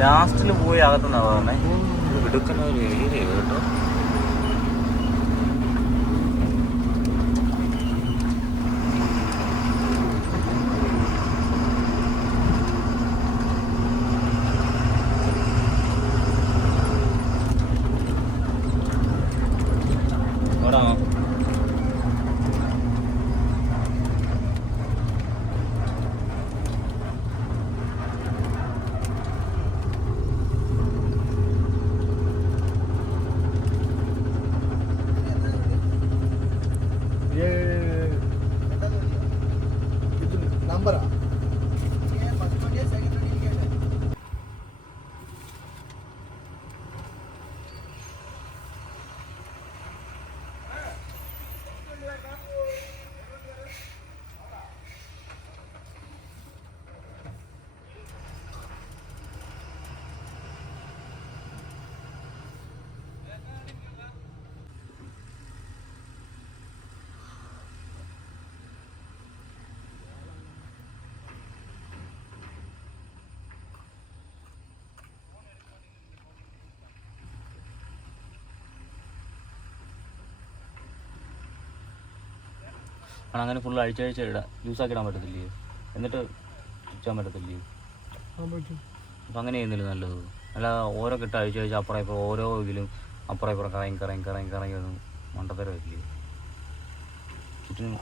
ലാസ്റ്റിൽ പോയി അകത്തുനിന്നാ പറഞ്ഞേ. എടുക്കുന്ന ഒരു ഏരിയ കേട്ടോ. അങ്ങനെ ഫുള്ള് അഴിച്ചഴിച്ച് ഇടാം. ജ്യൂസാക്കി ഇടാൻ പറ്റത്തില്ലേ? എന്നിട്ട് വെച്ചാൻ പറ്റത്തില്ലേ? അപ്പം അങ്ങനെ ചെയ്യുന്നില്ല നല്ലത്. അല്ല ഓരോ കെട്ട് അഴിച്ചഴിച്ച് അപ്പുറം ഇപ്പോൾ ഓരോ ഇതിലും അപ്പുറം ഇപ്പുറം കറങ്ങി കറങ്ങി കറങ്ങി കറങ്ങി ഒന്നും മണ്ടത്തരം വരില്ലേ? ചുറ്റിനും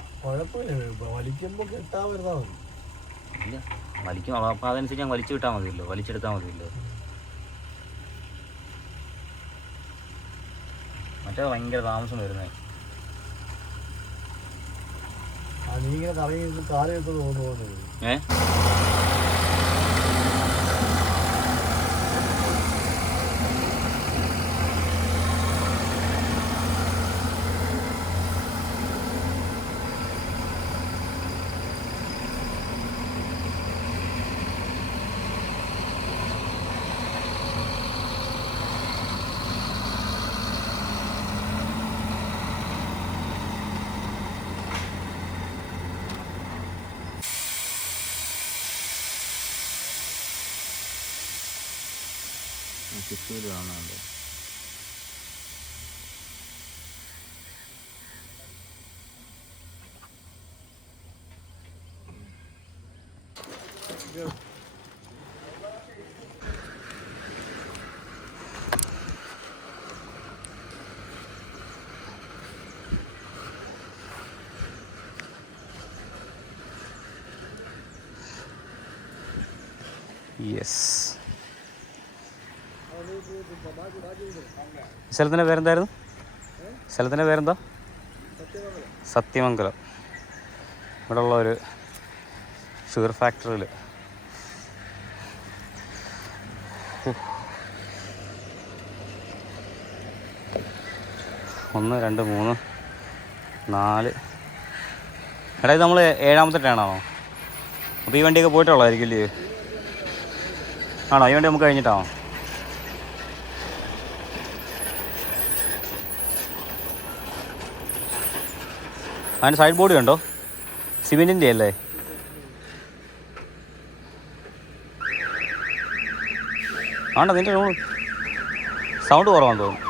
ഇല്ല വലിക്കും. അപ്പം അതനുസരിച്ച് ഞാൻ വലിച്ചു കിട്ടാൽ മതിയല്ലോ, വലിച്ചെടുത്താൽ മതിയല്ലോ. മറ്റേ ഭയങ്കര താമസം വരുന്നേ. ചുറ്റൂർ കാണാനുണ്ട്. യെസ്. സ്ഥലത്തിൻ്റെ പേരെന്തായിരുന്നു? സ്ഥലത്തിൻ്റെ പേരെന്താ? സത്യമംഗലം. ഇവിടെ ഉള്ള ഒരു ഷുഗർ ഫാക്ടറിയിൽ 1 2 3 4. എടാ ഇത് നമ്മൾ 7ാമത്തെ ട്രെയിനാണോ? അപ്പോൾ ഈ വണ്ടിയൊക്കെ പോയിട്ടുള്ളതായിരിക്കും ഇല്ലേ? ആണോ? ഈ വണ്ടി നമുക്ക് കഴിഞ്ഞിട്ടാണോ? അതിൻ്റെ സൈഡ് ബോർഡ് കണ്ടോ? സിമെൻറ്റിൻ്റെ അല്ലേ? ആണ്ടോ നിൻ്റെ സൗണ്ട് കുറവാന്ന് തോന്നുന്നു.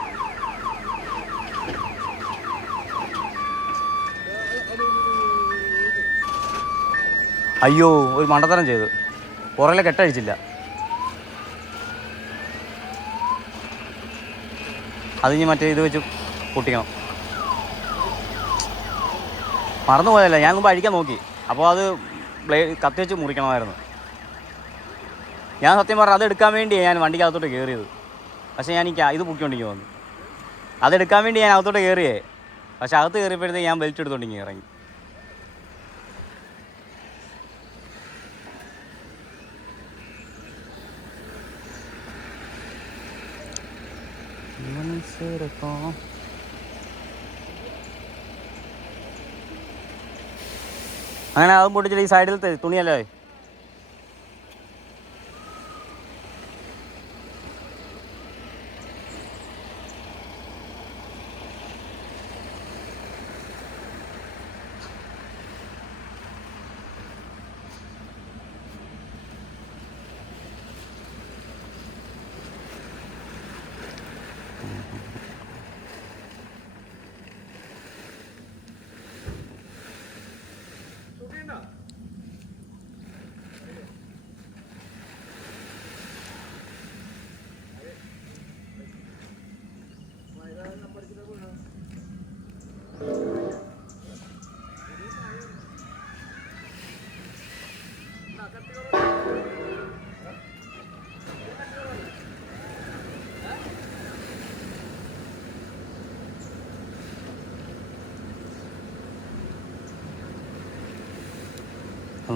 അയ്യോ, ഒരു മണ്ടത്തരം ചെയ്തു. പുറകിലെ കെട്ടഴിച്ചില്ല. അതിന് മറ്റേ ഇത് വെച്ച് പൊട്ടിക്കണം. മറന്നുപോയല്ലേ, ഞാൻ മുമ്പ് അഴിക്കാൻ നോക്കി. അപ്പോൾ അത് കത്തി വെച്ച് മുറിക്കണമായിരുന്നു. ഞാൻ സത്യം പറഞ്ഞാൽ അതെടുക്കാൻ വേണ്ടിയാണ് ഞാൻ വണ്ടിക്കകത്തോട്ട് കയറിയത്. പക്ഷേ ഞാൻ ഇത് പൊക്കിക്കൊണ്ടിങ്ങി വന്നു. അതെടുക്കാൻ വേണ്ടി ഞാൻ അകത്തോട്ട് കയറിയേ. പക്ഷേ അകത്ത് കയറിയപ്പോഴത്തേക്ക് ഞാൻ ബെൽറ്റ് എടുത്തോണ്ടിങ്ങി ഇറങ്ങി. അങ്ങനെ അതും പൊട്ടിച്ചിട്ട് ഈ സൈഡിലത്തെ തുണിയല്ലേ?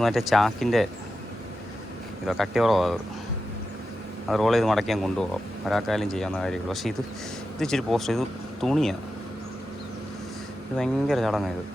മറ്റേ ചാക്കിൻ്റെ ഇതോ കട്ടി കുറവാണ് അത് റോൾ ചെയ്ത് മടക്കി ഞാൻ കൊണ്ടുപോകാം, ഒരാൾക്കായാലും ചെയ്യാവുന്ന കാര്യമുള്ളൂ. പക്ഷേ ഇത് ഇച്ചിരി പോസ്റ്റ് ഇത് തുണിയാണ്, ഇത് ഭയങ്കര ചടങ്ങാണ് ഇത്.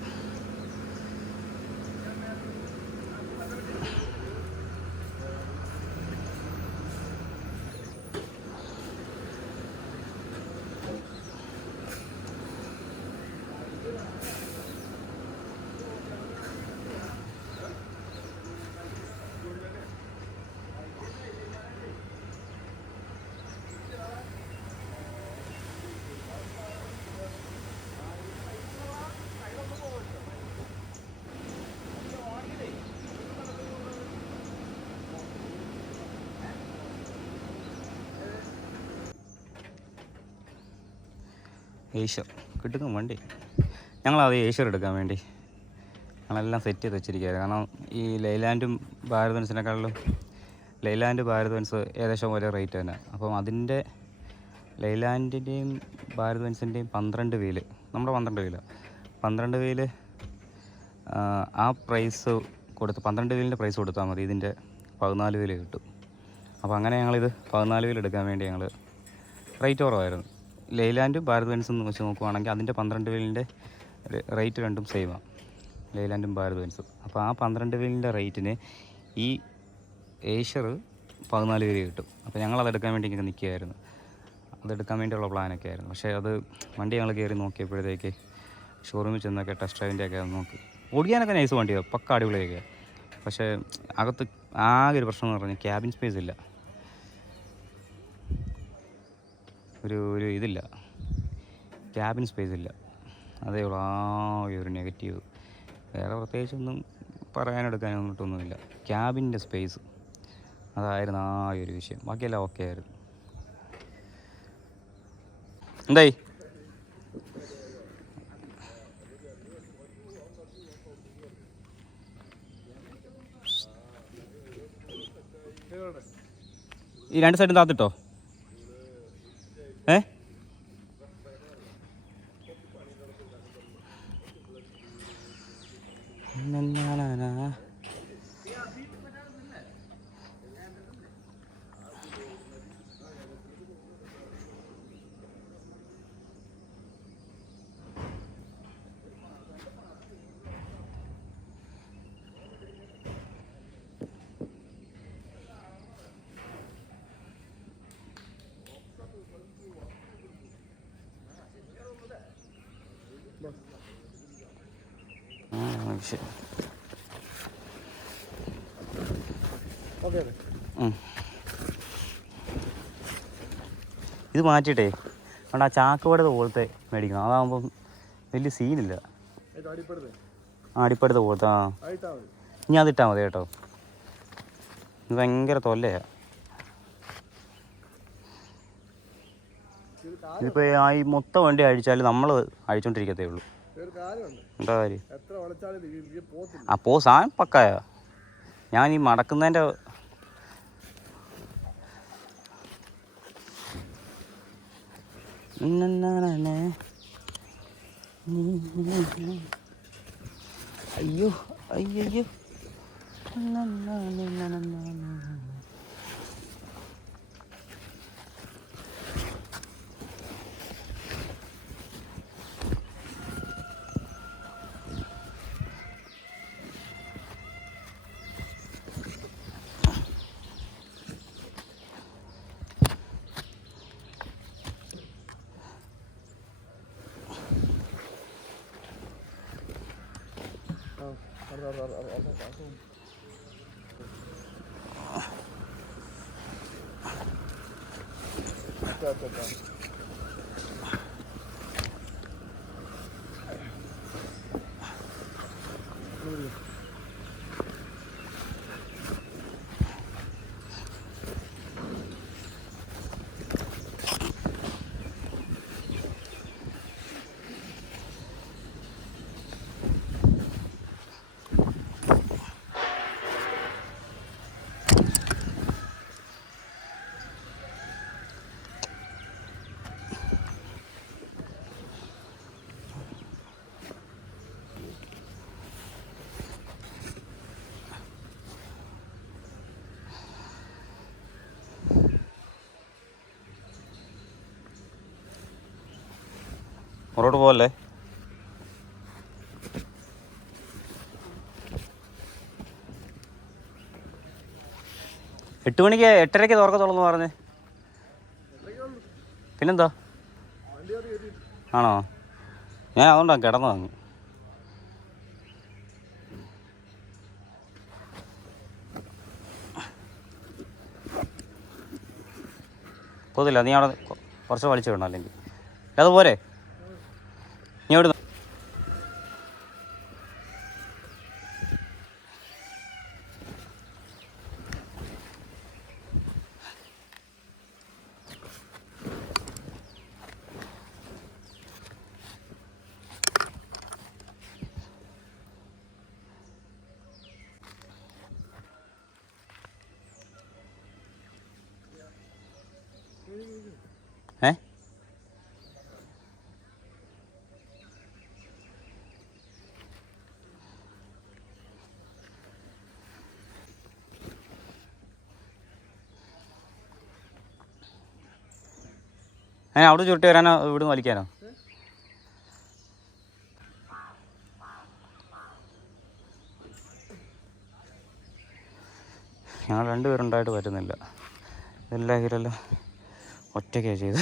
ഏഷ്യർ കിട്ടുന്നു വണ്ടി. ഞങ്ങളത് ഏഷ്യർ എടുക്കാൻ വേണ്ടി ഞങ്ങളെല്ലാം സെറ്റ് ചെയ്ത് വെച്ചിരിക്കുകയായിരുന്നു. കാരണം ഈ ലൈലാൻഡും ഭാരത് ബെൻസിനെക്കാളും ലൈലാൻഡ് ഭാരത് ബെൻസ് ഏകദേശം ഒരേ റേറ്റ് തന്നെ. അപ്പം അതിൻ്റെ ലൈലാൻഡിൻ്റെയും ഭാരത് ബെൻസിൻ്റെയും 12 വീല്, നമ്മുടെ 12 വീല് ആ പ്രൈസ് കൊടുത്ത് 12 വീലിൻ്റെ പ്രൈസ് കൊടുത്താൽ മതി, ഇതിൻ്റെ 14 വീല് കിട്ടും. അപ്പോൾ അങ്ങനെ ഞങ്ങളിത് 14 വീൽ എടുക്കാൻ വേണ്ടി ഞങ്ങൾ റേറ്റ് കുറവായിരുന്നു. ലൈലാൻഡും ഭാരത് ബെൻസും വെച്ച് നോക്കുവാണെങ്കിൽ അതിൻ്റെ 12 വീലിൻ്റെ റേറ്റ് രണ്ടും സെയിമാണ്, ലൈലാൻഡും ഭാരത് ബെൻസും. അപ്പോൾ ആ 12 വീലിൻ്റെ റേറ്റിന് ഈ ഏഷ്യർ 14 വീല് കിട്ടും. അപ്പോൾ ഞങ്ങളതെടുക്കാൻ വേണ്ടി ഇങ്ങനെ നിൽക്കുകയായിരുന്നു, അതെടുക്കാൻ വേണ്ടിയുള്ള പ്ലാനൊക്കെ ആയിരുന്നു. പക്ഷേ അത് വണ്ടി ഞങ്ങൾ കയറി നോക്കിയപ്പോഴത്തേക്ക് ഷോറൂമിൽ ചെന്നൊക്കെ ടെസ്റ്റ് ഡ്രൈവിൻ്റെയൊക്കെ നോക്കി, ഓടിക്കാനൊക്കെ നൈസ് വണ്ടിയാണ്, പക്ക അടിപൊളിയൊക്കെ. പക്ഷേ അകത്ത് ആകെ ഒരു പ്രശ്നം എന്ന് പറഞ്ഞാൽ ക്യാബിൻ സ്പേസ് ഇല്ല, ഒരു ഇതില്ല, ക്യാബിൻ സ്പേസ് ഇല്ല. അതേ ഉള്ളൂ ആ ഒരു നെഗറ്റീവ്. വേറെ പ്രത്യേകിച്ചൊന്നും പറയാനെടുക്കാനോ ഒന്നിട്ടൊന്നുമില്ല. ക്യാബിൻ്റെ സ്പേസ് അതായിരുന്നു ആ ഒരു വിഷയം, ബാക്കിയെല്ലാം ഓക്കെ ആയിരുന്നു. എന്തായി ഈ 2 സൈഡും താത്തിട്ടോ? ഇത് മാറ്റിയിട്ടേ അതുകൊണ്ട് ആ ചാക്കുപടത് പോലത്തെ മേടിക്കണം, അതാകുമ്പം വലിയ സീനില്ല. അടിപ്പടുത്ത പോലത്തെ ഇനി അതിട്ടാൽ മതി കേട്ടോ, ഇത് ഭയങ്കര തൊല്ലയാണ്. ഇതിപ്പോൾ ഈ മൊത്തം വണ്ടി അഴിച്ചാൽ നമ്മൾ അഴിച്ചോണ്ടിരിക്കത്തേ ഉള്ളൂ. എന്താ കാര്യം? അപ്പോൾ സാധനം പക്കായ. ഞാൻ ഈ മടക്കുന്നതിൻ്റെ അയ്യോ അയ്യോ പുറത്തോട്ട് പോകല്ലേ. 8 മണിക്ക് 8:30 തുറക്കത്തുള്ളൂ പറഞ്ഞേ. പിന്നെന്താ ആണോ? ഞാൻ അതുകൊണ്ടാണ് കിടന്നു വാങ്ങി. പോതില്ല, നീ അവിടെ കുറച്ച് വലിച്ചു വിടണം അല്ലെങ്കിൽ. അതുപോലെ നീ എവിടെ അവിടെ ചുരുട്ടി വരാനോ ഇവിടുന്ന് വലിക്കാനോ? ഞങ്ങൾ 2 പേരുണ്ടായിട്ട് പറ്റുന്നില്ല. ഇതെല്ലാം ഇവരെല്ലാം ഒറ്റയ്ക്കാണ് ചെയ്ത്.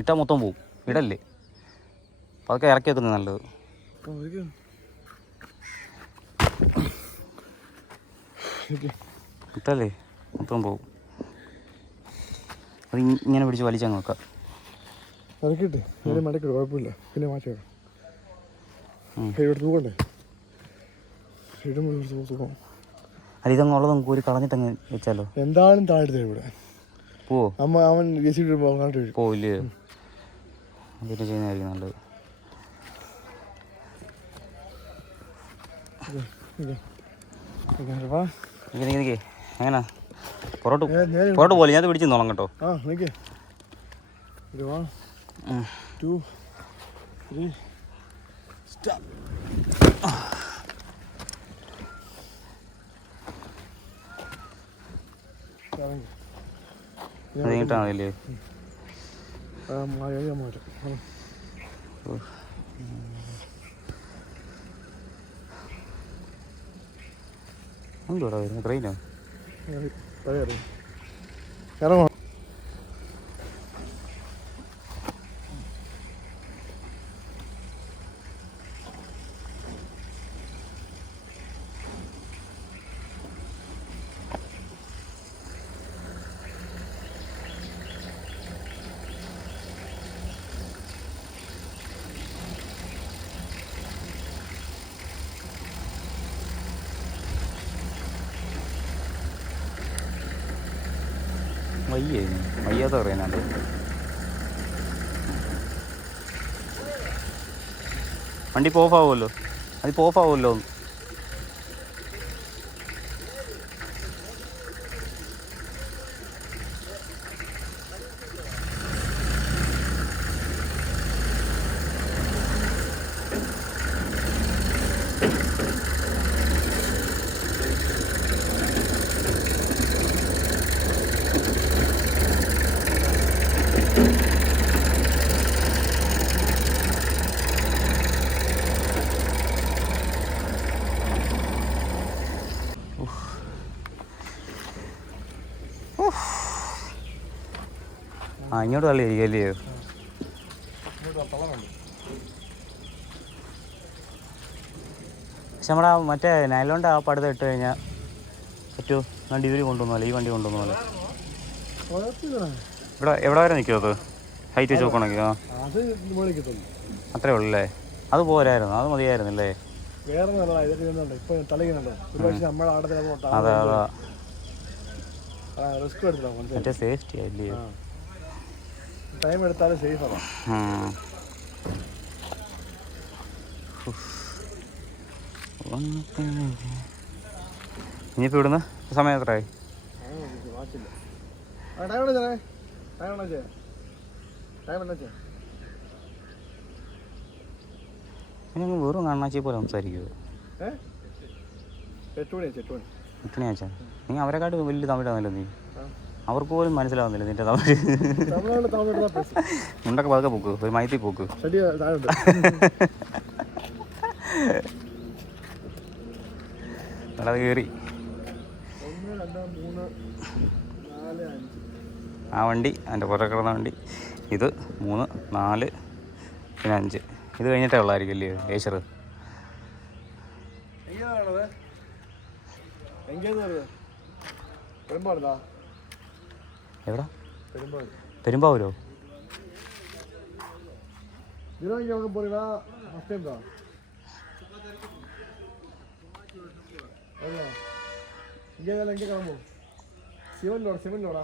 ഇട്ടാൽ മൊത്തം പോവും. ഇടല്ലേ, അതൊക്കെ ഇറക്കി വെക്കുന്നത് നല്ലത്. ഇട്ടല്ലേ മൊത്തം പോവും. അത് ഇങ്ങനെ പിടിച്ച് വലിച്ചങ്ങ് വെക്കാം. കുഴപ്പമില്ല. പിന്നെ മാറ്റി തൂക്കണ്ടേ? അത് ഇതങ്ങ് ഉള്ളതും കൂരി കളഞ്ഞിട്ടങ്ങ് വെച്ചാലോ? എന്തായാലും താഴെ ഇവിടെ പോവോ? അവൻ പോവില്ലേ? പിന്നെ ചെയ്യുന്നതായിരിക്കും നല്ലത്. എങ്ങനാ പുറത്തോട്ട് പോലെ ഞാൻ പിടിച്ച് നോളാം കേട്ടോ. നീട്ടാണല്ലേ? എന്തുവാടാ വരുന്നത്? ട്രെയിനോ? ഇറങ്ങോ? വയ്യാത്ത പറയാനുണ്ട്. വണ്ടി ഇപ്പോൾ ഓഫ് ആവുമല്ലോ. അതിപ്പോൾ ഓഫ് ആവുമല്ലോ. ഇങ്ങോട്ട് തള്ളിയിരിക്കും അല്ലയോ? പക്ഷെ നമ്മുടെ മറ്റേ നൈലോണിൻ്റെ ആ പടുത ഇട്ട് കഴിഞ്ഞാൽ പറ്റുമോ? വണ്ടി ഇവർ കൊണ്ടുവന്നല്ലേ, ഈ വണ്ടി കൊണ്ടുവന്നല്ലേ? എവിടെ വരെ നിൽക്കുമോ? അത് ഹൈറ്റ് വെച്ച് നോക്കണമെങ്കിൽ അത്രേ ഉള്ളല്ലേ? അത് പോരായിരുന്നു, അത് മതിയായിരുന്നല്ലേ? അതെ അതാ മറ്റേ സേഫ്റ്റി അല്ലേ? ടൈം എടുത്താലും സേഫാണ്. ഇനിയിപ്പോൾ ഇവിടുന്ന് സമയം എത്രയായി? ഞങ്ങൾ വെറും കണ്ണാച്ചിയെ പോലെ സംസാരിക്കുമോ? എട്ടുമണി ആച്ചാ നീ അവരെക്കാട്ട് വലിയ തമിഴാണല്ലോ നീ. അവർക്ക് പോലും മനസ്സിലാവുന്നില്ല നിന്റെ തമിഴ്. മുണ്ടൊക്കെ പതുക്കെ പോക്ക്, ഒരു മയത്തിൽ പോക്ക്. അത് കയറി ആ വണ്ടി, അതിൻ്റെ പുറകെ കിടന്ന വണ്ടി. ഇത് 3, 4, പിന്നെ 5. ഇത് കഴിഞ്ഞിട്ടേ ഉള്ളായിരിക്കും അല്ലേ ഏച്ചർ. എവിടാ? പെരുമ്പാവൂരോ? ശിവനിലോടാ